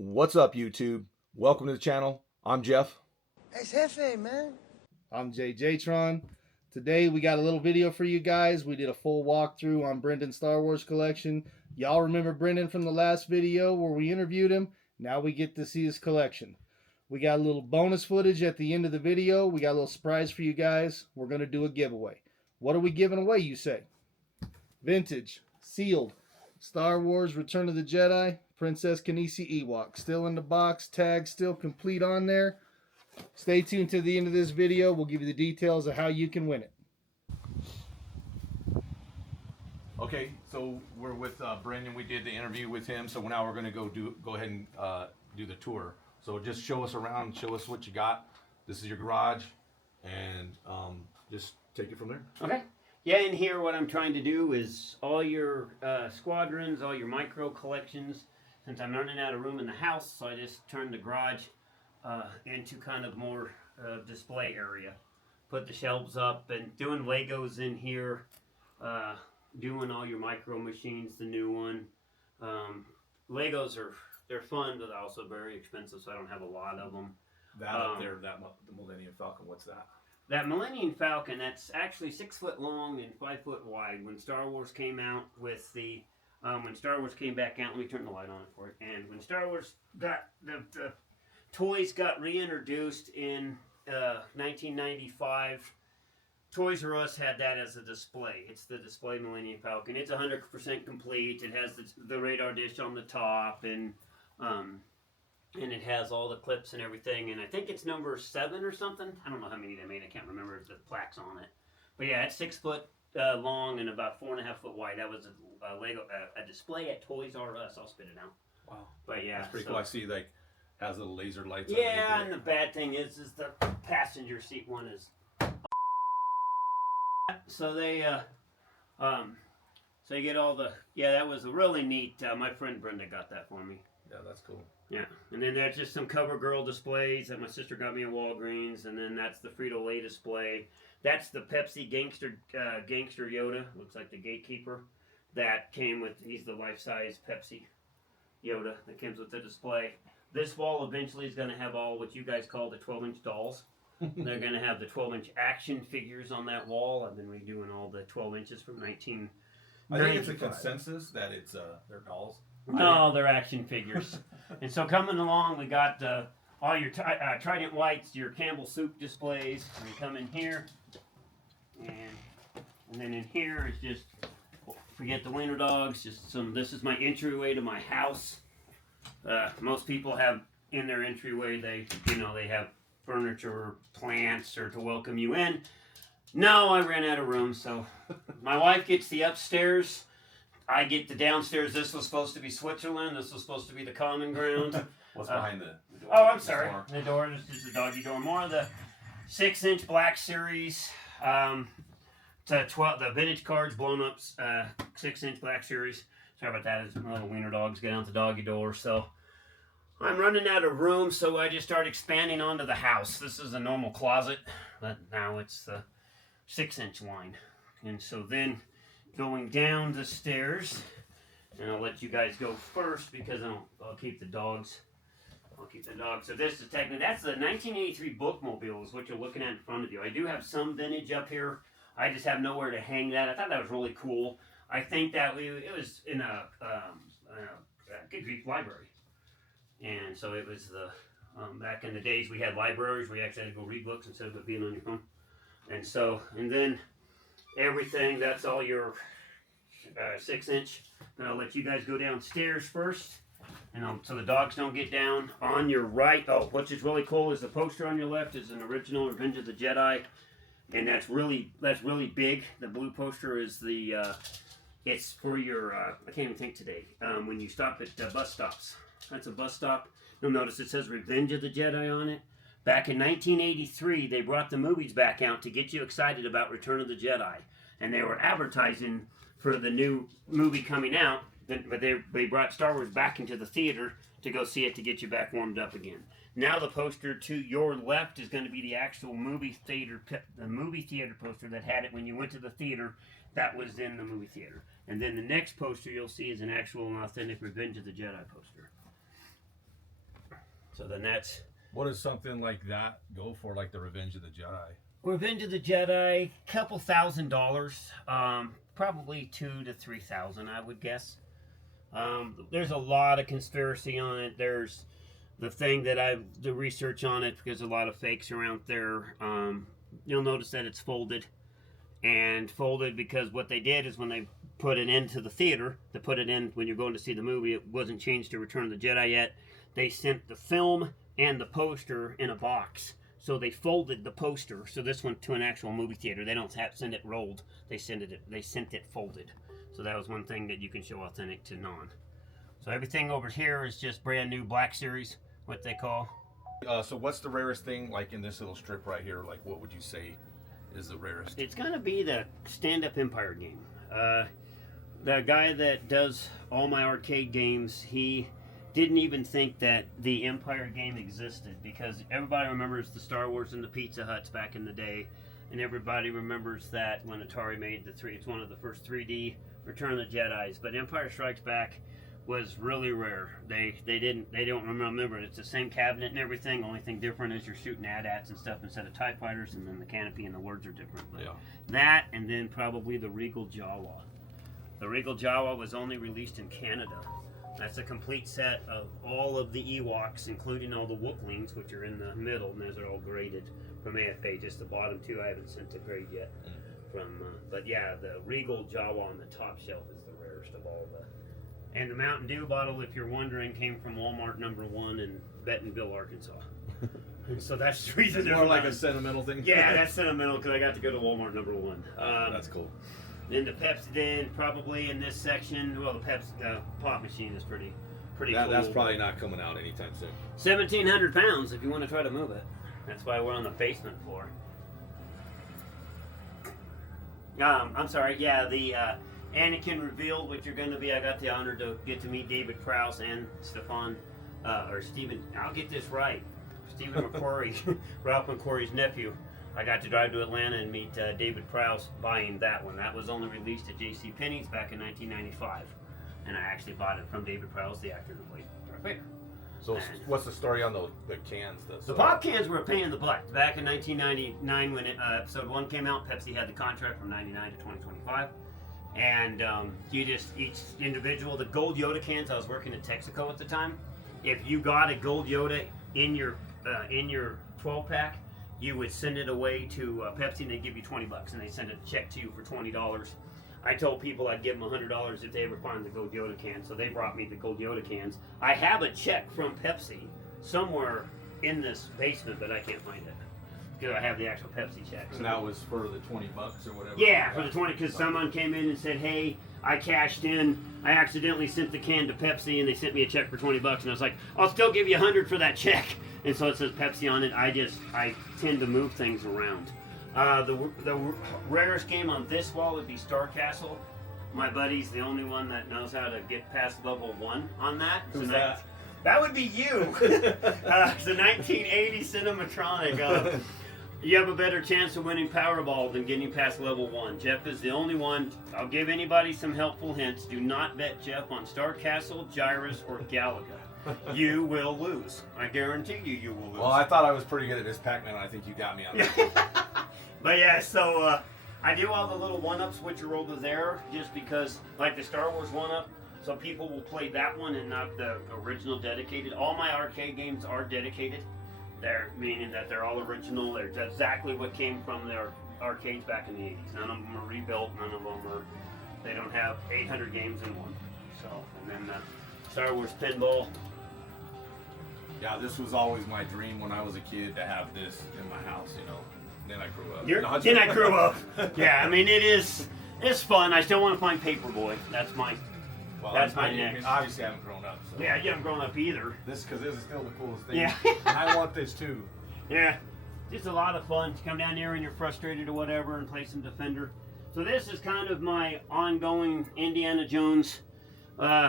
What's up, YouTube? Welcome to the channel. I'm Jeff. It's Jefe, man. I'm JJ-Tron. Today we got a little video for you guys. We did a full walkthrough on Brendan's Star Wars collection. Y'all remember Brendan from the last video where we interviewed him? Now we get to see his collection. We got a little bonus footage at the end of the video. We got a little surprise for you guys. We're going to do a giveaway. What are we giving away, you say? Vintage, sealed, Star Wars Return of the Jedi, Princess Kneesaa Ewok. Still in the box, tag still complete on there. Stay tuned to the end of this video. We'll give you the details of how you can win it. Okay, so we're with Brendan. We did the interview with him, so now we're going to go ahead and do the tour. So just show us around, show us what you got. This is your garage, and just take it from there. Okay. Yeah, in here what I'm trying to do is all your squadrons, all your micro collections. Since I'm running out of room in the house, so I just turned the garage into kind of more display area. Put the shelves up and doing Legos in here. Doing all your micro machines, the new one. Legos they're fun, but also very expensive, so I don't have a lot of them. That up there, the Millennium Falcon, what's that? That Millennium Falcon, that's actually 6 foot long and 5 foot wide. When Star Wars came out with the, when Star Wars came back out, let me turn the light on it for you. And when Star Wars got, the toys got reintroduced in 1995, Toys R Us had that as a display. It's the display Millennium Falcon. It's 100% complete. It has the radar dish on the top, and it has all the clips and everything. And I think it's number 7 or something. I don't know how many they made. I can't remember the plaques on it. But yeah, it's 6 foot long and about 4.5 foot wide. That was a display at Toys R Us. I'll spit it out. Wow. But yeah, that's pretty cool. I see has little laser lights. Yeah, and the bad thing is the passenger seat one is. So they, so you get all the, that was really neat. My friend Brenda got that for me. Yeah, that's cool. Yeah, and then there's just some CoverGirl displays that my sister got me at Walgreens, and then that's the Frito-Lay display. That's the Pepsi Gangster Yoda, looks like the gatekeeper. That came with, he's the life-size Pepsi Yoda that comes with the display. This wall eventually is going to have all what you guys call the 12-inch dolls. They're going to have the 12-inch action figures on that wall. I've been redoing all the 12 inches from 1995. I think it's a consensus that it's they're dolls. No, they're action figures. And so coming along, we got all your Trident Whites, your Campbell Soup displays. And come in here, and then in here is just, forget the wiener dogs. Just some. This is my entryway to my house. Most people have in their entryway, they have furniture or plants or to welcome you in. No, I ran out of room, so my wife gets the upstairs. I get the downstairs. This was supposed to be Switzerland. This was supposed to be the common ground. What's behind the door? Oh, I'm sorry. The door is the doggy door. More of the 6-inch Black Series. The vintage cards blown up 6-inch Black Series. Sorry about that. It's little wiener dogs get out the doggy door. So I'm running out of room, so I just start expanding onto the house. This is a normal closet, but now it's the 6-inch line. And so then going down the stairs, and I'll let you guys go first because I'll keep the dogs. So this is technically, that's the 1983 bookmobile is what you're looking at in front of you. I do have some vintage up here. I just have nowhere to hang that. I thought that was really cool. I think that it was in a Good Grief library. And so it was the, back in the days we had libraries where you actually had to go read books instead of it being on your phone. And then everything, that's all your 6-inch. Then I'll let you guys go downstairs first. And so the dogs don't get down. On your right, which is really cool, is the poster on your left is an original Revenge of the Jedi. And that's really big. The blue poster is the, it's for your, I can't even think today, when you stop at bus stops. That's a bus stop. You'll notice it says Revenge of the Jedi on it. Back in 1983, they brought the movies back out to get you excited about Return of the Jedi. And they were advertising for the new movie coming out, but they brought Star Wars back into the theater to go see it to get you back warmed up again. Now the poster to your left is going to be the actual movie theater poster that had it when you went to the theater. That was in the movie theater. And then the next poster you'll see is an actual and authentic Revenge of the Jedi poster. So then that's What does something like that go for, like the Revenge of the Jedi? Revenge of the Jedi, couple $1,000s, probably $2,000 to $3,000, I would guess. There's a lot of conspiracy on it. There's the thing that the research on it, because a lot of fakes are out there. You'll notice that it's folded, and folded because what they did is when they put it into the theater, they put it in when you're going to see the movie. It wasn't changed to Return of the Jedi yet. They sent the film and the poster in a box. So they folded the poster. So this went to an actual movie theater. They don't send it rolled. They sent it folded. So that was one thing that you can show authentic to non. So everything over here is just brand new Black Series, what they call. So what's the rarest thing, like in this little strip right here? Like, what would you say is the rarest? It's gonna be the stand-up Empire game. The guy that does all my arcade games, he didn't even think that the Empire game existed, because everybody remembers the Star Wars and the Pizza Huts back in the day, and everybody remembers that when Atari made it's one of the first 3D Return of the Jedis. But Empire Strikes Back was really rare. They don't remember it. It's the same cabinet and everything. Only thing different is you're shooting AT-ATs and stuff instead of TIE fighters, and then the canopy and the words are different. But Yeah. that, and then probably the Regal Jawa. The Regal Jawa was only released in Canada. That's a complete set of all of the Ewoks, including all the Wooklings, which are in the middle, and those are all graded from AFA. Just the bottom two I haven't sent to grade yet. But yeah, the Regal Jawa on the top shelf is the rarest of all the. And the Mountain Dew bottle, if you're wondering, came from Walmart #1 in Bentonville, Arkansas. So that's the reason. It's more like a sentimental thing. Yeah, that's sentimental because I got to go to Walmart #1. That's cool. Then the Pepsi, then probably in this section, well, the Pepsi pop machine is pretty cool. That's probably not coming out anytime soon. 1,700 pounds if you want to try to move it. That's why we're on the basement floor. I'm sorry, yeah, the Anakin revealed what you're going to be. I got the honor to get to meet David Prowse and Stephen, I'll get this right, Stephen McQuarrie, Ralph McQuarrie's nephew. I got to drive to Atlanta and meet David Prowse buying that one. That was only released at JCPenney's back in 1995. And I actually bought it from David Prowse, the actor who played Darth Vader. So what's the story on the cans? The pop cans were a pain in the butt. Back in 1999 when episode 1 came out, Pepsi had the contract from 99 to 2025. And each individual, the gold Yoda cans, I was working at Texaco at the time. If you got a gold Yoda in your 12-pack, you would send it away to Pepsi and they'd give you $20 and they send a check to you for $20. I told people I'd give them $100 if they ever find the gold Yoda can, so they brought me the gold Yoda cans. I have a check from Pepsi somewhere in this basement, but I can't find it because I have the actual Pepsi check. And that was for the $20 or whatever. Yeah, for the 20, because someone came in and said, "Hey, I cashed in. I accidentally sent the can to Pepsi, and they sent me a check for $20." And I was like, "I'll still give you $100 for that check." And so it says Pepsi on it. I tend to move things around. The rarest game on this wall would be Star Castle. My buddy's the only one that knows how to get past level 1 on that. Who's that? That would be you. It's a 1980 Cinematronic. You have a better chance of winning Powerball than getting past level 1. Jeff is the only one. I'll give anybody some helpful hints. Do not bet Jeff on Star Castle, Gyrus, or Galaga. You will lose. I guarantee you will lose. Well, I thought I was pretty good at this Pac-Man, and I think you got me on that. But yeah, so I do all the little 1-ups which are over there just because, like the Star Wars 1-up, so people will play that one and not the original dedicated. All my arcade games are dedicated. They're meaning that they're all original. They're exactly what came from their arcades back in the 80s. None of them are rebuilt. None of them are. They don't have 800 games in one. So, and then Star Wars Pinball. Yeah, this was always my dream when I was a kid to have this in my house, you know. Then I grew up. Then I grew up. Yeah, I mean it's fun. I still want to find Paperboy. That's my next. I mean, obviously I haven't grown up. So. Yeah, you haven't grown up either. Because this is still the coolest thing. Yeah. And I want this too. Yeah, just a lot of fun. You come down here and you're frustrated or whatever and play some Defender. So this is kind of my ongoing Indiana Jones,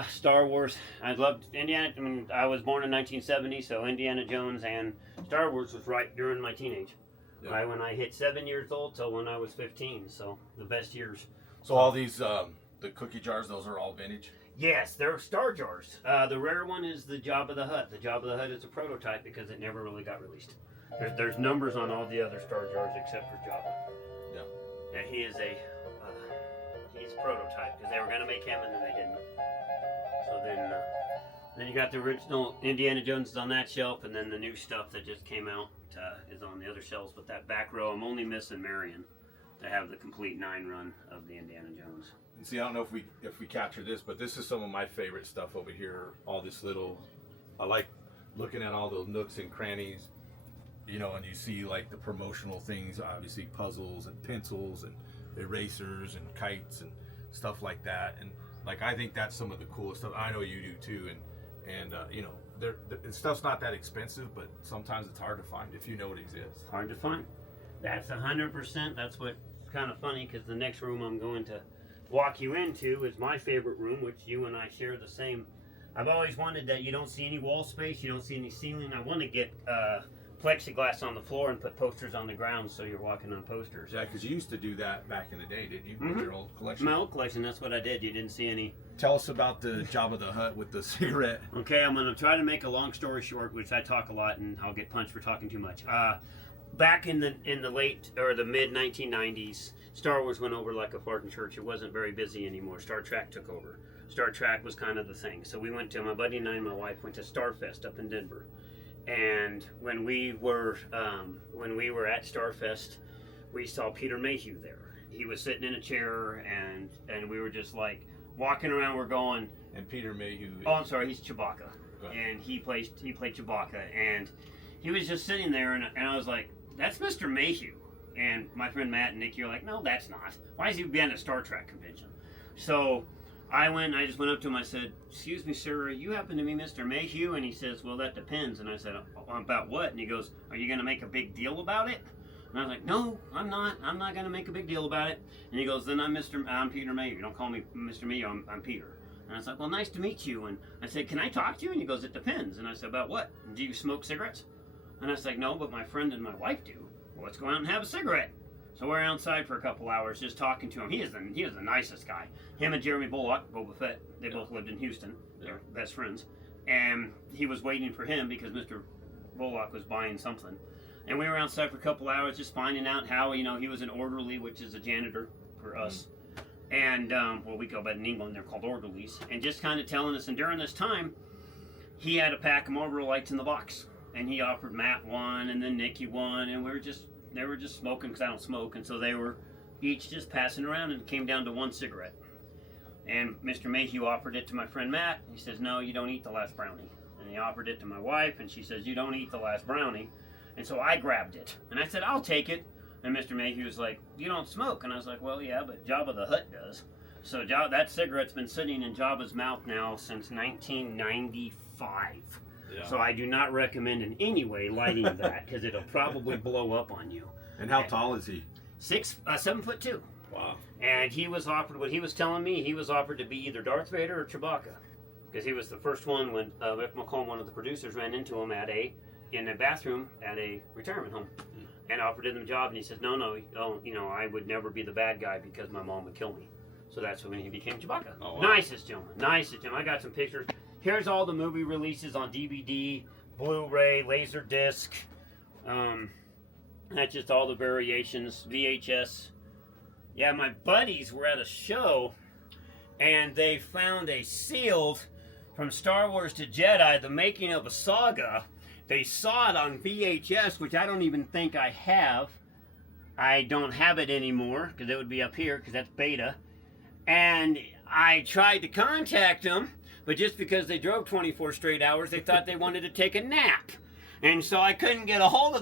Star Wars. I loved Indiana. I mean, I was born in 1970, so Indiana Jones and Star Wars was right during my teenage. Yep. Right when I hit 7 years old till when I was 15. So the best years. So all these, the cookie jars, those are all vintage? Yes, they're Star Jars. The rare one is the Jabba the Hutt. The Jabba the Hutt is a prototype because it never really got released. There's numbers on all the other Star Jars except for Jabba. Yeah. Yeah, he is a he's a prototype because they were gonna make him and then they didn't. So then you got the original Indiana Jones is on that shelf, and then the new stuff that just came out is on the other shelves. But that back row, I'm only missing Marion to have the complete 9 run of the Indiana Jones. And see, I don't know if we capture this, but this is some of my favorite stuff over here. All this little, I like looking at all those nooks and crannies, you know, and you see like the promotional things, obviously puzzles and pencils and erasers and kites and stuff like that. And like, I think that's some of the coolest stuff. I know you do too. And you know, stuff's not that expensive, but sometimes it's hard to find if you know it exists. Hard to find. That's 100%. That's what's kind of funny, because the next room I'm going to walk you into is my favorite room, which you and I share the same. I've always wanted that you don't see any wall space, you don't see any ceiling. I want to get plexiglass on the floor and put posters on the ground so you're walking on posters. Yeah, because you used to do that back in the day, didn't you? With your old collection. My old collection, that's what I did. You didn't see any. Tell us about the Jabba the Hutt with the cigarette. Okay, I'm going to try to make a long story short, which I talk a lot and I'll get punched for talking too much. Back in the late or the mid 1990s, Star Wars went over like a fart in church. It wasn't very busy anymore. Star Trek took over. Star Trek was kind of the thing. So we went to, my buddy and I and my wife went to Starfest up in Denver. And when we were at Starfest, we saw Peter Mayhew there. He was sitting in a chair, and we were just like walking around. We're going. And Peter Mayhew. Oh, I'm sorry. He's Chewbacca, and he played Chewbacca, and he was just sitting there, and I was like, "That's Mr. Mayhew." And my friend Matt and Nick, you're like, "No, that's not. Why is he being at a Star Trek convention?" So I just went up to him. I said, "Excuse me, sir, you happen to be Mr. Mayhew?" And he says, "Well, that depends." And I said, "About what?" And he goes, "Are you going to make a big deal about it?" And I was like, "No, I'm not. I'm not going to make a big deal about it." And he goes, "Then I'm Peter Mayhew. Don't call me Mr. Mayhew. I'm Peter." And I was like, "Well, nice to meet you." And I said, "Can I talk to you?" And he goes, "It depends." And I said, "About what? Do you smoke cigarettes?" And I was like, "No, but my friend and my wife do." "Well, let's go out and have a cigarette." So we're outside for a couple hours just talking to him. He is the nicest guy. Him and Jeremy Bullock, Boba Fett, they both lived in Houston. They're best friends. And he was waiting for him because Mr. Bullock was buying something. And we were outside for a couple hours just finding out how, he was an orderly, which is a janitor for us. And, we go by in England, they're called orderlies. And just kind of telling us, and during this time, he had a pack of Marlboro Lights in the box. And he offered Matt one, and then Nikki one, and they were just smoking because I don't smoke, and so they were each just passing around, and it came down to one cigarette. And Mr. Mayhew offered it to my friend Matt. He says, "No, you don't eat the last brownie." And he offered it to my wife, and she says, "You don't eat the last brownie." And so I grabbed it, and I said, "I'll take it." And Mr. Mayhew was like, "You don't smoke." And I was like, "Well, yeah, but Jabba the Hutt does." So that cigarette's been sitting in Jabba's mouth now since 1995. Yeah. So I do not recommend in any way lighting that because it'll probably blow up on you. And how tall is he? 7'2". Wow. And he was offered, what he was telling me, he was offered to be either Darth Vader or Chewbacca, because he was the first one when Rick McComb, one of the producers, ran into him in a bathroom at a retirement home, and offered him the job. And he says, "No, I would never be the bad guy because my mom would kill me." So that's when he became Chewbacca. Oh, wow. Nicest gentleman. I got some pictures. Here's all the movie releases on DVD, Blu-ray, Laserdisc. That's just all the variations, VHS. Yeah, my buddies were at a show, and they found a sealed from Star Wars to Jedi, the making of a saga. They saw it on VHS, which I don't even think I have. I don't have it anymore, because it would be up here, because that's beta. And I tried to contact them, but just because they drove 24 straight hours, they thought they wanted to take a nap. And so I couldn't get a hold of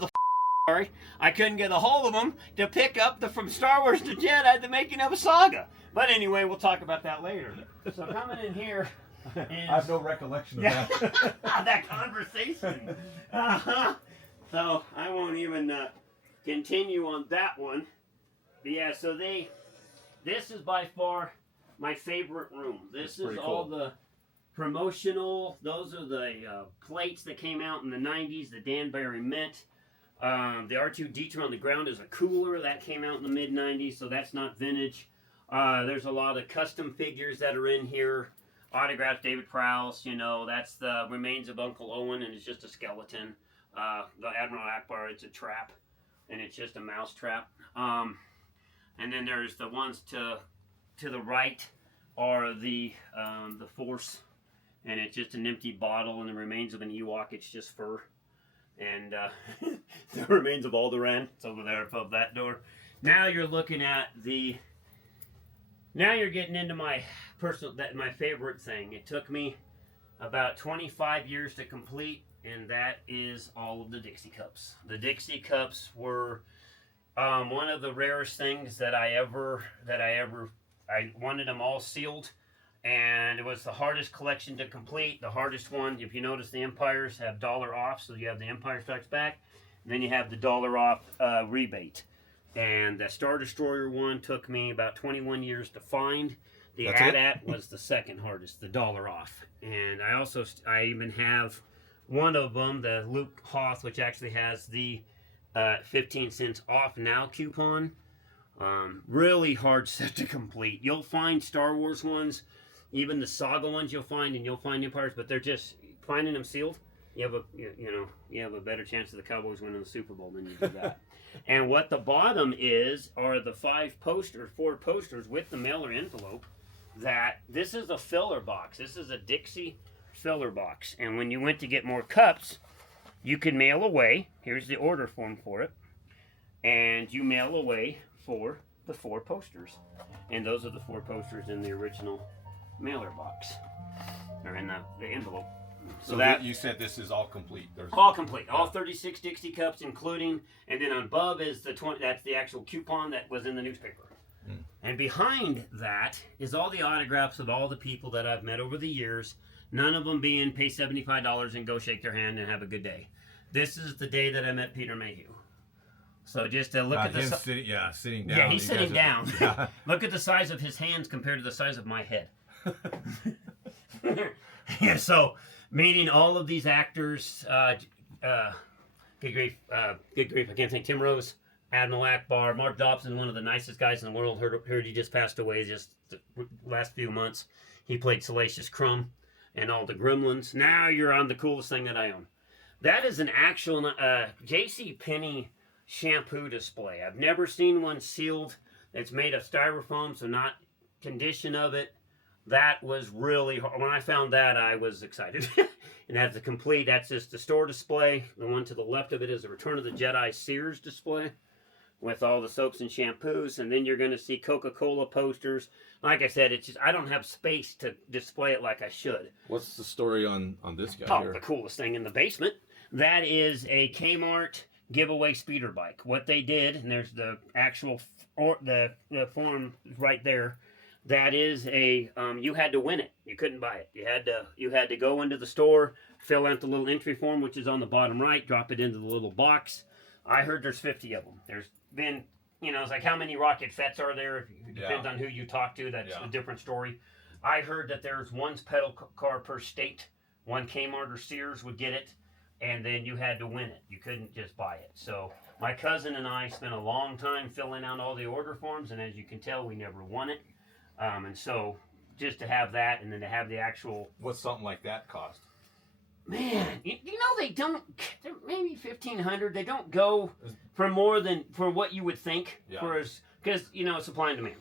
them to pick up the From Star Wars to Jedi, the making of a saga. But anyway, we'll talk about that later. So coming in here is... I have no recollection of that. that conversation. So I won't even continue on that one. But yeah, so this is by far my favorite room. This is all the promotional, those are the plates that came out in the 90s, the Danbury Mint. The R2-D2 on the ground is a cooler that came out in the mid-90s, so that's not vintage. There's a lot of custom figures that are in here. autographed David Prowse. You know, that's the remains of Uncle Owen, and it's just a skeleton. The Admiral Akbar, it's a trap, and it's just a mouse trap. And then there's the ones to the right are the Force, and it's just an empty bottle, and the remains of an Ewok. It's just fur, and the remains of Alderaan. It's over there above that door. Now you're looking at the. Now you're getting into my my favorite thing. It took me about 25 years to complete, and that is all of the Dixie Cups. The Dixie Cups were one of the rarest things that I wanted them all sealed, and it was the hardest collection to complete. The hardest one, if you notice, the Empires have $1 off, so you have the Empire Strikes Back, and then you have the $1 off rebate. And the Star Destroyer one took me about 21 years to find. The That's AT-AT was the second hardest, the $1 off. And I even have one of them, the Luke Hoth, which actually has the 15 cents off now coupon. Really hard set to complete. You'll find Star Wars ones, even the Saga ones you'll find, and you'll find Empires, but they're just finding them sealed. You have a better chance of the Cowboys winning the Super Bowl than you do that. And what the bottom are the 4 posters with the mailer envelope. That this is a filler box. This is a Dixie filler box. And when you went to get more cups, you could mail away. Here's the order form for it. And you mail away for the 4 posters. And those are the 4 posters in the original mailer box. Or in the envelope. So that you said this is all complete. There's all complete. All 36 Dixie Cups, including, and then above is the 20. That's the actual coupon that was in the newspaper. And behind that is all the autographs of all the people that I've met over the years. None of them being pay $75 and go shake their hand and have a good day. This is the day that I met Peter Mayhew. So just to look at the sitting down. Yeah, he's sitting down. Yeah. Look at the size of his hands compared to the size of my head. Yeah, so meeting all of these actors, good grief, I can't think. Tim Rose, Admiral Akbar, Mark Dobson, one of the nicest guys in the world. Heard he just passed away just the last few months. He played Salacious Crumb and all the Gremlins. Now you're on the coolest thing that I own. That is an actual J.C. Penney shampoo display. I've never seen one sealed. It's made of styrofoam, so not condition of it. That was really hard. When I found that, I was excited. And that's that's just the store display. The one to the left of it is the Return of the Jedi Sears display with all the soaps and shampoos. And then you're going to see Coca-Cola posters. Like I said, it's just I don't have space to display it like I should. What's the story on this guy Oh, here? the coolest thing in the basement. That is a Kmart giveaway speeder bike. What they did, and there's the actual the form right there. That is you had to win it. You couldn't buy it. You had to go into the store, fill out the little entry form, which is on the bottom right, drop it into the little box. I heard there's 50 of them. There's been, it's like how many Rocket Fettes are there? It depends on who you talk to. That's a different story. I heard that there's one pedal car per state. One Kmart or Sears would get it, and then you had to win it. You couldn't just buy it. So my cousin and I spent a long time filling out all the order forms, and as you can tell, we never won it. And so, just to have that, and then to have the actual... What's something like that cost? Man, they don't... They're maybe $1,500. They don't go for more than... For what you would think. Yeah. Because, supply and demand.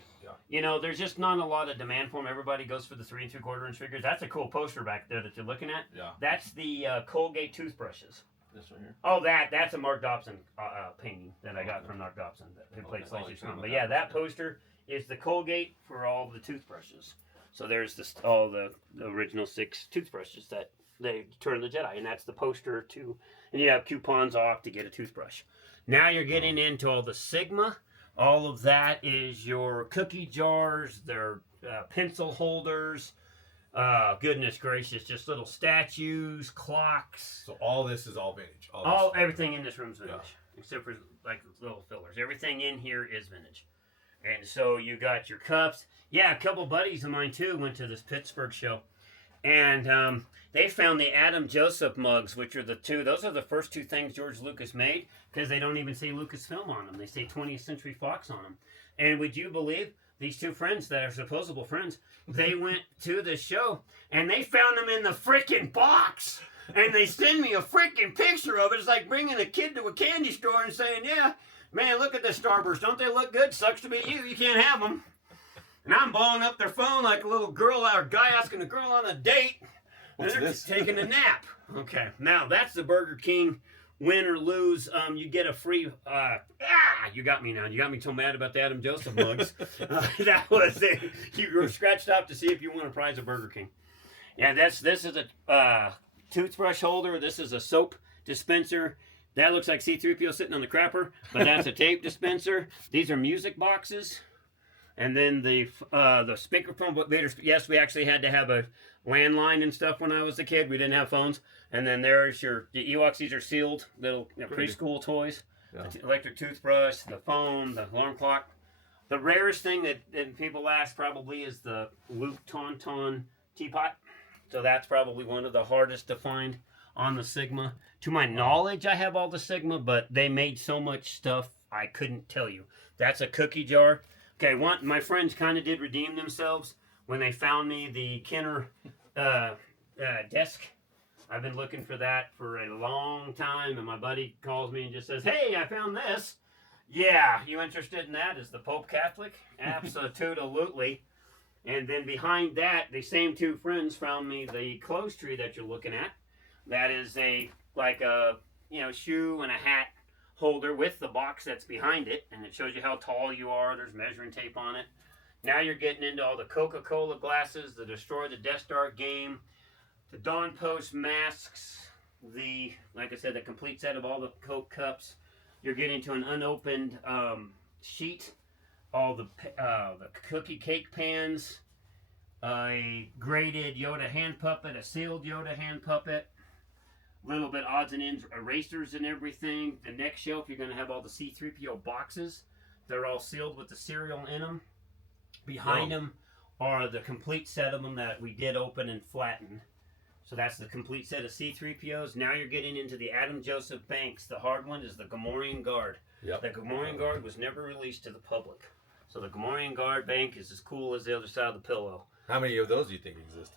Yeah. There's just not a lot of demand for them. Everybody goes for the 3 3/4 inch figures. That's a cool poster back there that you're looking at. Yeah. That's the Colgate toothbrushes. This one here? Oh, that's a Mark Dobson painting that I got from Mark Dobson, who played Salacious Crumb. But yeah, that poster is the Colgate for all the toothbrushes. So there's all the original 6 toothbrushes that they Return of the Jedi, and that's the poster too. And you have coupons off to get a toothbrush. Now you're getting into all the Sigma. All of that is your cookie jars, their pencil holders. Goodness gracious, just little statues, clocks. So all this is all vintage. Everything in this room is vintage, except for like little fillers. Everything in here is vintage. And so you got your cups. Yeah, a couple buddies of mine too went to this Pittsburgh show. And they found the Adam Joseph mugs, which are those are the first 2 things George Lucas made, because they don't even say Lucasfilm on them. They say 20th Century Fox on them. And would you believe, these two friends that are supposable friends, they went to the show and they found them in the freaking box. And they send me a freaking picture of it. It's like bringing a kid to a candy store and saying, yeah, man, look at the Starburst. Don't they look good? Sucks to be you. You can't have them. And I'm blowing up their phone like a little girl or guy asking a girl on a date. What's and they're this? just taking a nap. Okay, now that's the Burger King. Win or lose, you get a free. You got me now. You got me so mad about the Adam Joseph mugs. That was it. You were scratched up to see if you won a prize at Burger King. Yeah, this is a toothbrush holder. This is a soap dispenser. That looks like C-3PO sitting on the crapper, but that's a tape dispenser. These are music boxes. And then the speakerphone. But yes, we actually had to have a landline and stuff when I was a kid. We didn't have phones. And then there's the Ewoks. These are sealed little preschool toys. Yeah. The electric toothbrush, the phone, the alarm clock. The rarest thing that people ask probably is the Luke Tauntaun teapot. So that's probably one of the hardest to find on the Sigma. To my knowledge, I have all the Sigma, but they made so much stuff I couldn't tell you. That's a cookie jar. Okay, my friends kind of did redeem themselves when they found me the Kenner desk. I've been looking for that for a long time, and my buddy calls me and just says, hey, I found this. Yeah, you interested in that? Is the Pope Catholic? Absolutely. And then behind that, the same two friends found me the clothes tree that you're looking at. That is a shoe and a hat holder with the box that's behind it, and it shows you how tall you are. There's measuring tape on it. Now you're getting into all the Coca-Cola glasses, the Destroy the Death Star game, the Dawn Post masks, like I said, the complete set of all the Coke cups. You're getting to an unopened sheet, all the cookie cake pans, a graded Yoda hand puppet, a sealed Yoda hand puppet, little bit odds and ends erasers and everything. The next shelf, you're going to have all the C-3PO boxes. They're all sealed with the cereal in them. Behind them are the complete set of them that we did open and flatten. So that's the complete set of C-3POs. Now you're getting into the Adam Joseph Banks. The hard one is the Gamorrean Guard. Yep. The Gamorrean Guard was never released to the public. So the Gamorrean Guard Bank is as cool as the other side of the pillow. How many of those do you think exist?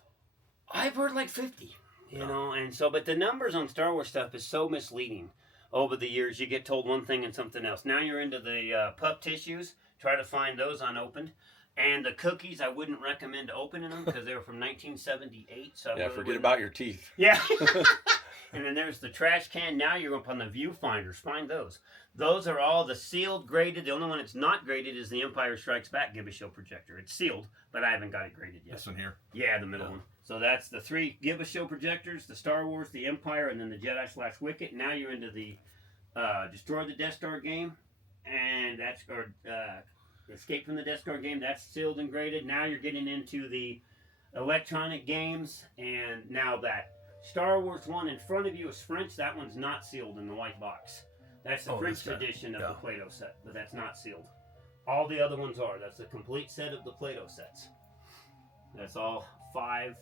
I've heard like 50, and so, but the numbers on Star Wars stuff is so misleading. Over the years, you get told one thing and something else. Now you're into the pup tissues. Try to find those unopened. And the cookies, I wouldn't recommend opening them because they were from 1978. So Yeah, forget about your teeth. Yeah. And then there's the trash can. Now you're up on the viewfinders. Find those. Those are all the sealed, graded. The only one that's not graded is the Empire Strikes Back Give a Show projector. It's sealed, but I haven't got it graded yet. This one here. Yeah, the middle one. So that's the 3 Give a Show projectors, the Star Wars, the Empire, and then the Jedi/Wicket. Now you're into the Destroy the Death Star game, and that's Escape from the Death Star game. That's sealed and graded. Now you're getting into the electronic games, and now that Star Wars one in front of you is French. That one's not sealed in the white box. That's the French edition of the Play-Doh set, but that's not sealed. All the other ones are. That's the complete set of the Play-Doh sets. That's all 5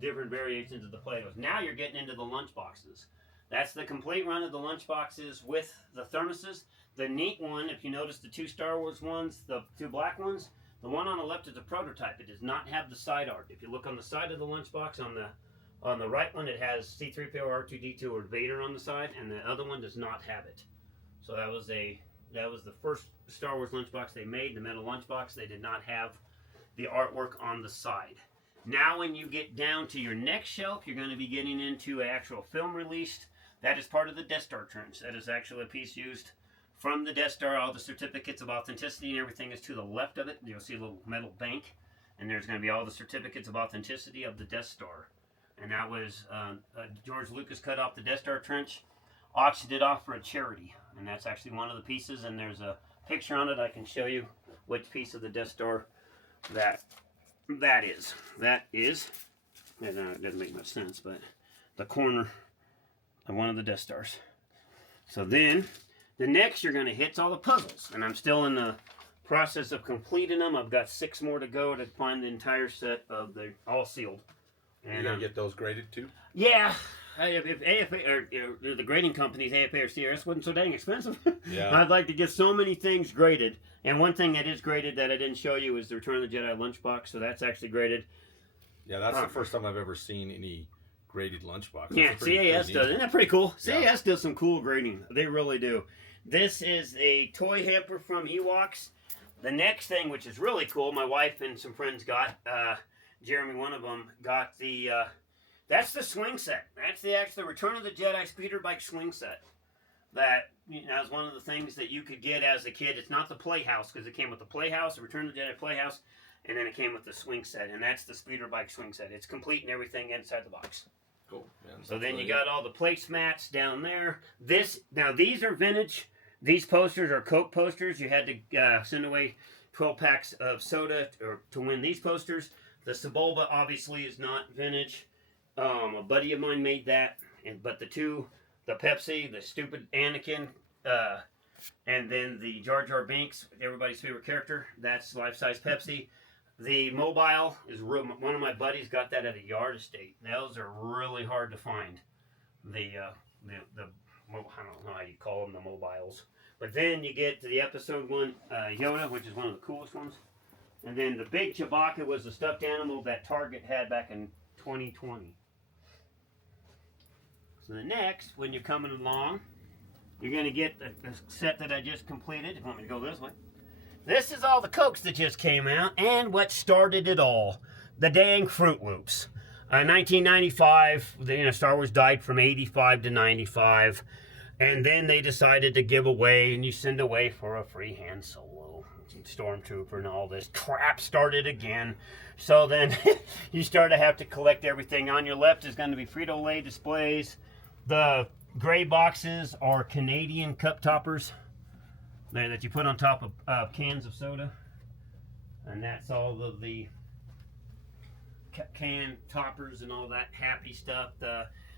different variations of the Play-Dohs. Now you're getting into the lunch boxes. That's the complete run of the lunch boxes with the thermoses. The neat one, if you notice the 2 Star Wars ones, the 2 black ones, the one on the left is a prototype. It does not have the side art. If you look on the side of the lunchbox, on the right one, it has C-3PO, R2-D2, or Vader on the side, and the other one does not have it. So that was the first Star Wars lunchbox they made, the metal lunchbox. They did not have the artwork on the side. Now when you get down to your next shelf, you're going to be getting into an actual film released. That is part of the Death Star trench. That is actually a piece used from the Death Star. All the certificates of authenticity and everything is to the left of it. You'll see a little metal bank, and there's going to be all the certificates of authenticity of the Death Star. And that was George Lucas cut off the Death Star trench, auctioned it off for a charity, and that's actually one of the pieces. And there's a picture on it. I can show you which piece of the Death Star that is. That is. It doesn't make much sense, but the corner of one of the Death Stars. So then, the next you're going to hit all the puzzles, and I'm still in the process of completing them. I've got 6 more to go to find the entire set of the all sealed. And You're going to get those graded too? Yeah, if AFA or the grading companies, AFA or CRS, wasn't so dang expensive, Yeah. I'd like to get so many things graded. And one thing that is graded that I didn't show you is the Return of the Jedi lunchbox. So that's actually graded. Yeah, that's the first time I've ever seen any graded lunchbox. Yeah, CAS does. Isn't that pretty cool? Yeah. CAS does some cool grading. They really do. This is a toy hamper from Ewoks. The next thing, which is really cool, my wife and some friends got, Jeremy, one of them, got the, that's the swing set. That's the actual Return of the Jedi speeder bike swing set. That is one of the things that you could get as a kid. It's not the Playhouse, because it came with the Playhouse, the Return of the Jedi Playhouse, and then it came with the swing set, and that's the speeder bike swing set. It's complete and everything inside the box. Cool. Man, so then you got all the placemats down there. Now these are vintage. These posters are Coke posters. You had to send away 12 packs of soda to win these posters. The Sebulba obviously is not vintage. A buddy of mine made that, but the Pepsi, the stupid Anakin, and then the Jar Jar Binks, everybody's favorite character. That's life-size Pepsi. The mobile is one of my buddies got that at a yard estate. Those are really hard to find. The I don't know how you call them, the mobiles. But then you get to the episode 1 Yoda, which is one of the coolest ones. And then the big Chewbacca was the stuffed animal that Target had back in 2020. So the next, when you're coming along, you're going to get the set that I just completed. If you want me to go this way. This is all the Cokes that just came out, and what started it all. The dang Fruit Loops. 1995, Star Wars died from 85 to 95. And then they decided to give away, and you send away for a free Han Solo, Stormtrooper, and all this crap started again. So then you start to have to collect everything. On your left is going to be Frito-Lay displays. The gray boxes are Canadian cup toppers that you put on top of cans of soda. And that's all of the can toppers and all that happy stuff.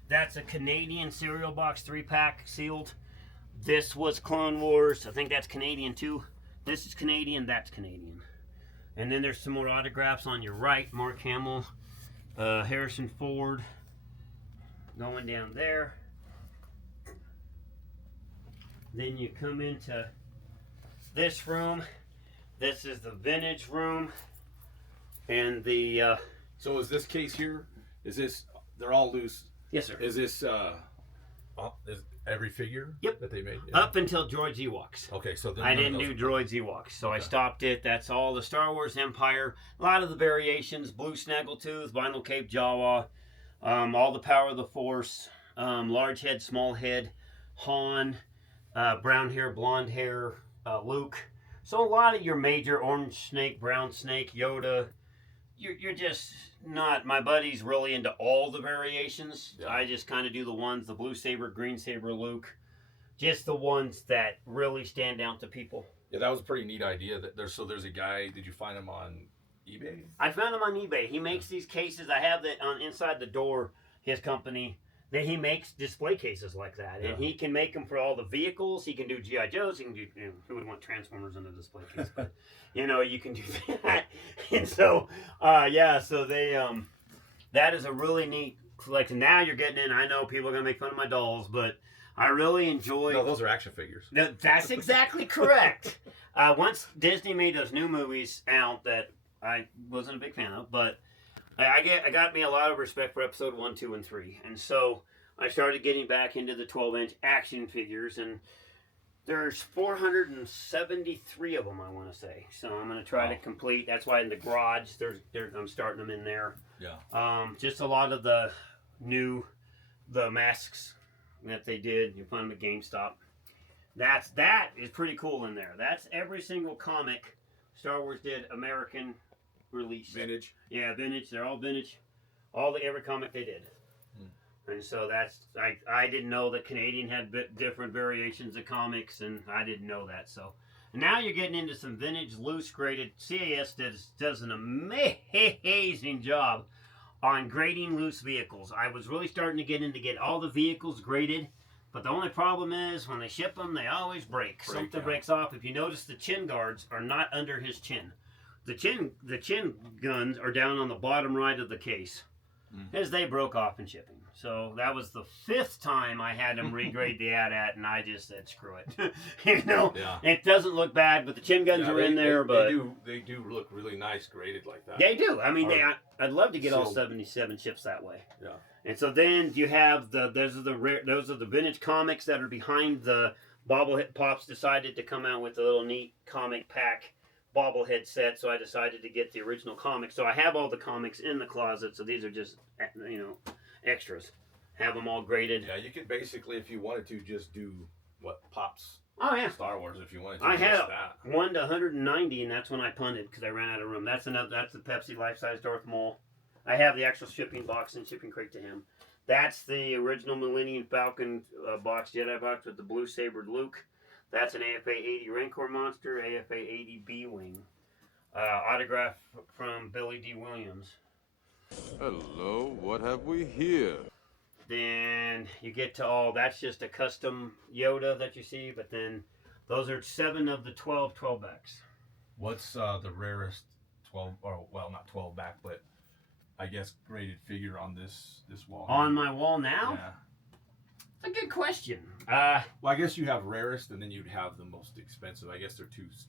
That's a Canadian cereal box 3-pack sealed. This was Clone Wars. I think that's Canadian too. This is Canadian, that's Canadian. And then there's some more autographs on your right. Mark Hamill, Harrison Ford, going down there. Then you come into this room. This is the vintage room. And the... So is this case here, they're all loose? Yes, sir. Is this, is every figure that they made? Yeah. Up until Droids Ewoks. Okay, so then I didn't do Droids Ewoks, so I stopped it. That's all the Star Wars Empire. A lot of the variations: Blue Snaggletooth, Vinyl Cape Jawa, all the Power of the Force, large head, small head, Han, brown hair, blonde hair, Luke. So a lot of your major orange snake, brown snake, Yoda. You're just not, my buddy's really into all the variations. Yeah. I just kind of do the ones, the blue saber, green saber, Luke. Just the ones that really stand out to people. Yeah, that was a pretty neat idea. There's a guy, did you find him on eBay? I found him on eBay. He makes these cases. I have that on inside the door, his company. Then he makes display cases like that. And he can make them for all the vehicles. He can do G.I. Joes. He can do, who would want Transformers in a display case? But, you can do that. And so, so they, that is a really neat collection. Now you're getting in, I know people are going to make fun of my dolls, but I really enjoy. No, those are action figures. That's exactly correct. Once Disney made those new movies out that I wasn't a big fan of, but I got me a lot of respect for episode 1, 2, and 3. And so I started getting back into the 12-inch action figures, and there's 473 of them, I want to say. So I'm going to try to complete. That's why in the garage, I'm starting them in there. Yeah. Just a lot of the masks that they did. You find them at GameStop. That is pretty cool in there. That's every single comic Star Wars did American release. Vintage. Yeah, vintage. They're all vintage. Every comic they did. And so I didn't know that Canadian had different variations of comics, and I didn't know that. So now you're getting into some vintage, loose graded. CAS does an amazing job on grading loose vehicles. I was really starting to get all the vehicles graded, but the only problem is when they ship them, they always break. Something breaks off. If you notice, the chin guards are not under his chin. The chin guns are down on the bottom right of the case. is they broke off in shipping. So that was the 5th time I had them regrade the AT-AT, and I just said, screw it. It doesn't look bad, but the chin guns are in there. But they do look really nice graded like that. They do. I mean, I'd love to get all 77 ships that way. Yeah. And so then you have those are the vintage comics that are behind the bobblehead. Pops decided to come out with a little neat comic pack bobblehead set, so I decided to get the original comics. So I have all the comics in the closet, so these are just, extras. Have them all graded. Yeah, you could basically, if you wanted to, just do what Pops. Oh yeah, Star Wars. If you wanted to, I had 1 to 190, and that's when I punted because I ran out of room. That's the Pepsi life-size Darth Maul. I have the actual shipping box and shipping crate to him. That's the original Millennium Falcon box, Jedi box with the blue sabered Luke. That's an AFA 80 Rancor monster, AFA 80 B-Wing. Autograph from Billy D. Williams. Hello, what have we here? Then you get to that's just a custom Yoda that you see, but then those are 7 of the 12 backs. What's the rarest 12, or well, not 12 back, but I guess graded figure on this wall? On my wall now? Yeah. That's a good question. Well, I guess you have rarest, and then you'd have the most expensive. I guess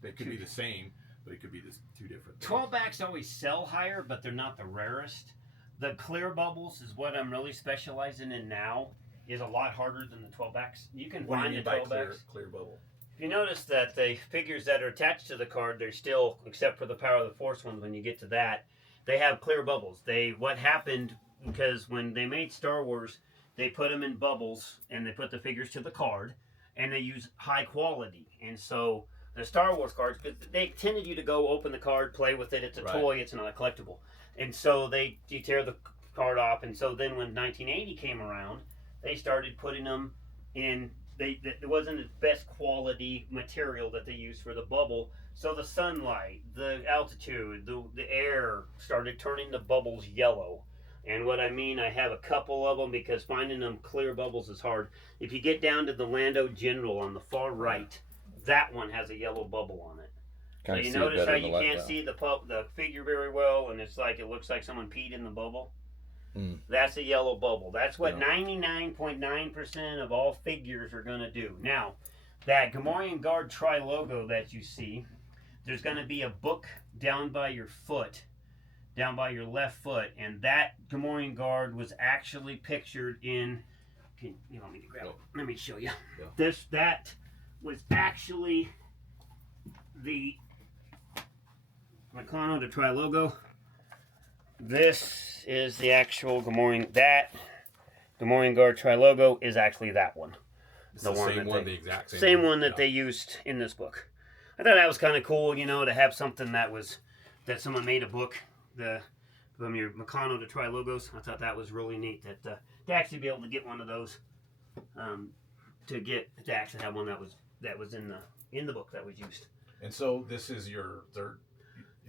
they could be the same, but it could be two different things. 12 backs always sell higher, but they're not the rarest. The clear bubbles is what I'm really specializing in now. Is a lot harder than the 12 backs. You can find the 12 backs. Clear bubble? If you notice that the figures that are attached to the card, they're still, except for the Power of the Force ones, when you get to that, they have clear bubbles. What happened, because when they made Star Wars, they put them in bubbles, and they put the figures to the card, and they use high quality. And so the Star Wars cards, because they tended you to go open the card, play with it. It's a toy. It's not a collectible. And so you tear the card off. And so then when 1980 came around, they started putting them in. It wasn't the best quality material that they used for the bubble. So the sunlight, the altitude, the air started turning the bubbles yellow. And what I mean, I have a couple of them because finding them clear bubbles is hard. If you get down to the Lando General on the far right, that one has a yellow bubble on it. So you notice how you can't see the figure very well, and it looks like someone peed in the bubble? That's a yellow bubble. That's what 99.9% of all figures are going to do. Now, that Gamorrean Guard tri-logo that you see, there's going to be a book down by your foot, down by your left foot, and that Gamorrean Guard was actually pictured in. You want me to grab it? Let me show you. Yeah. That was actually the Meccano, the tri-logo. This is the actual Gamorrean. That Gamorrean Guard tri-logo is actually that one. It's the exact same one that they used in this book. I thought that was kind of cool, to have something that someone made a book. From your Meccano to tri-logos. I thought that was really neat to actually be able to get one of those, to actually have one that was in the book that was used. And so this is your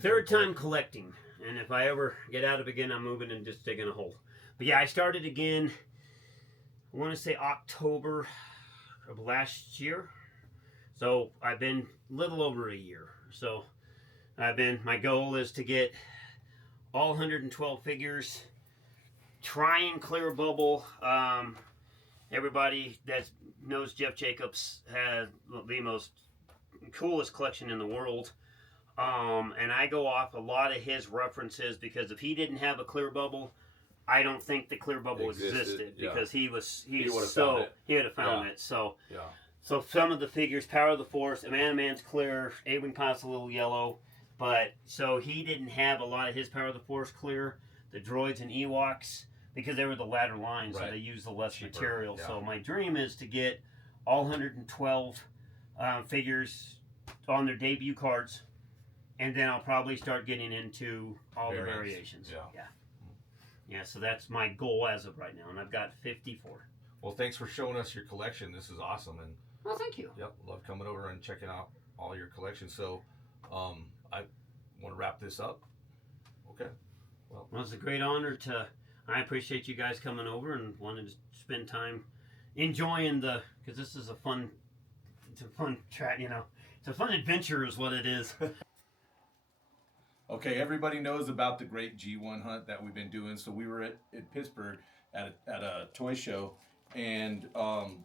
third time collecting, and if I ever get out of it again, I'm moving and just digging a hole. But yeah, I started again. I want to say October of last year, so I've been a little over a year. So my goal is to get all 112 figures, try and clear bubble. Everybody that knows Jeff Jacobs has the most coolest collection in the world. And I go off a lot of his references because if he didn't have a clear bubble, I don't think the clear bubble existed because he would have found it. So some of the figures, Power of the Force, Man's clear, A-Wing Pilot's a little yellow. But, so he didn't have a lot of his Power of the Force clear, the droids and Ewoks, because they were the latter line, so they used the less material. Yeah. So my dream is to get all 112 figures on their debut cards, and then I'll probably start getting into all the variations. Yeah, so that's my goal as of right now, and I've got 54. Well, thanks for showing us your collection. This is awesome. And well, thank you. Yep, love coming over and checking out all your collection. So, I want to wrap this up. Okay. Well, it's a great honor I appreciate you guys coming over and wanting to spend time enjoying because this is it's a fun track, it's a fun adventure is what it is. Okay, everybody knows about the great G1 hunt that we've been doing. So we were at Pittsburgh at a toy show, and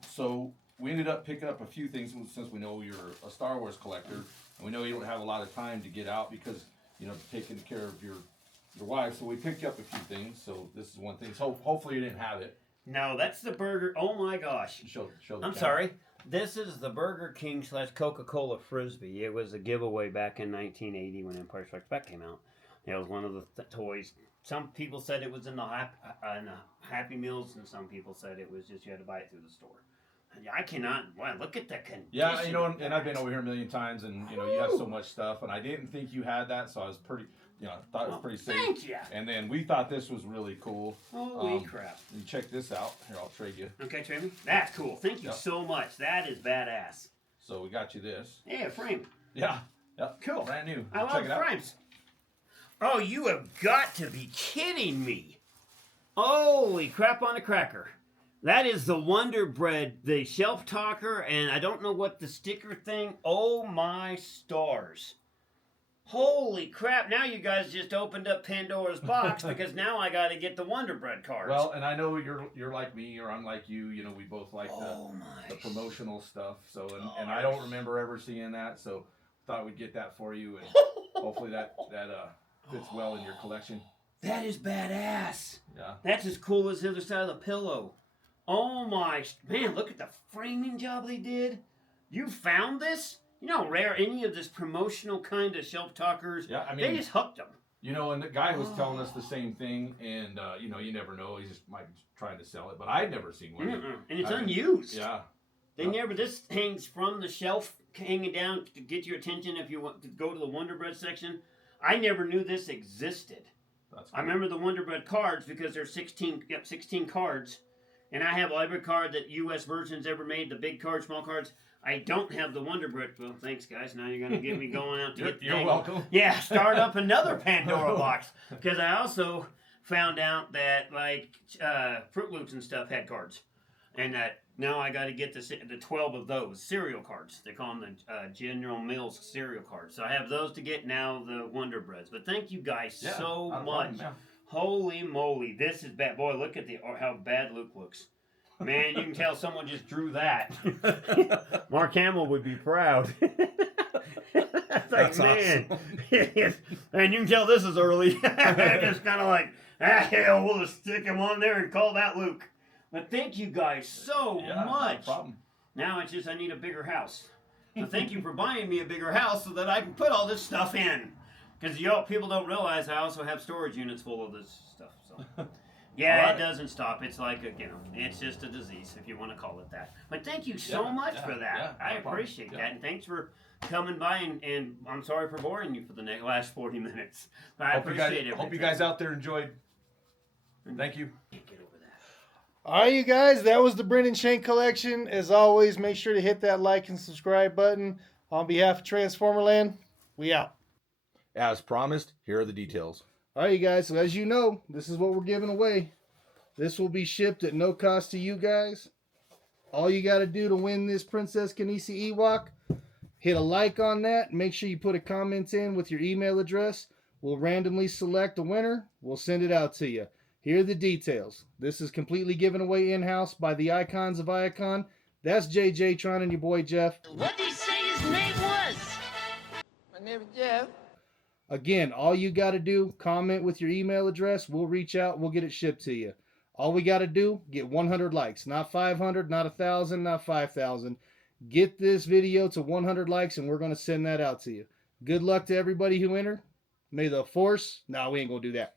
so we ended up picking up a few things since we know you're a Star Wars collector, and we know you don't have a lot of time to get out because taking care of your wife. So we picked up a few things. So this is one thing. So hopefully you didn't have it. No, that's the burger. Oh my gosh. Show the I'm camera. sorry. This is the Burger King / Coca-Cola Frisbee. It was a giveaway back in 1980 when Empire Strikes Back came out. It was one of the toys. Some people said it was in the Happy Meals, and some people said it was just you had to buy it through the store. I cannot. Wow, look at the condition. Yeah, and I've been over here a million times, and you have so much stuff, and I didn't think you had that, so I was pretty, thought it was pretty safe. Thank you. And then we thought this was really cool. Holy crap! You check this out. Here, I'll trade you. Okay, trade me. That's cool. Thank you Yep. so much. That is badass. So we got you this. Yeah, frame. Yeah. Cool. Brand new. I love Check it out. frames. Oh, you have got to be kidding me! Holy crap on a cracker! That is the Wonder Bread, the shelf talker, and I don't know what the sticker thing. Oh my stars! Holy crap! Now you guys just opened up Pandora's box because now I got to get the Wonder Bread cards. Well, and I know you're like me, or I'm like you. We both like the promotional stuff. So, and I don't remember ever seeing that. So, thought we'd get that for you, and hopefully that fits well in your collection. That is badass. Yeah. That's as cool as the other side of the pillow. Oh my man! Look at the framing job they did. You found this? You know how rare any of this promotional kind of shelf talkers. Yeah, I mean, they just hooked them. And the guy was telling us the same thing, and you never know. He just might be trying to sell it, but I'd never seen one. And it's unused. Yeah. They never. This hangs from the shelf, hanging down to get your attention if you want to go to the Wonder Bread section. I never knew this existed. That's cool. I remember the Wonder Bread cards because there's 16 cards, and I have every card that U.S. versions ever made. The big cards, small cards. I don't have the Wonder Bread. Well, thanks, guys. Now you're going to get me going out to get the You're thing. welcome. Yeah, start up another Pandora box. Because I also found out that, Fruit Loops and stuff had cards. And that now I got to get the 12 of those cereal cards. They call them the General Mills cereal cards. So I have those to get now, the Wonder Breads. But thank you guys so not a much. problem, yeah. Holy moly. This is bad. Boy, look at how bad Luke looks. Man, you can tell someone just drew that. Mark Hamill would be proud. That's man. And you can tell this is early. Just kind of like, hell, we'll just stick him on there and call that Luke. But thank you guys so much. No problem. Now it's just I need a bigger house. So thank you for buying me a bigger house so that I can put all this stuff in. Because people don't realize I also have storage units full of this stuff. So. Yeah, Right. It doesn't stop. It's like, it's just a disease, if you want to call it that. But thank you so much for that. I appreciate that. And thanks for coming by, and I'm sorry for boring you for the last 40 minutes. But I appreciate it. Hope you guys out there enjoyed. Thank you. Can't get over that. All right, you guys, that was the Brendan Shank collection. As always, make sure to hit that like and subscribe button. On behalf of Transformerland, we out. As promised, here are the details. All right, you guys, so as you know, this is what we're giving away. This will be shipped at no cost to you guys. All you got to do to win this Princess Kneesaa Ewok, hit a like on that. Make sure you put a comment in with your email address. We'll randomly select a winner. We'll send it out to you. Here are the details. This is completely given away in-house by the Icons of Icon. That's JJ Tron and your boy Jeff. What did he say his name was? My name is Jeff. Again, all you got to do, comment with your email address. We'll reach out. We'll get it shipped to you. All we got to do, get 100 likes. Not 500, not 1,000, not 5,000. Get this video to 100 likes, and we're going to send that out to you. Good luck to everybody who entered. May the Force... No, we ain't going to do that.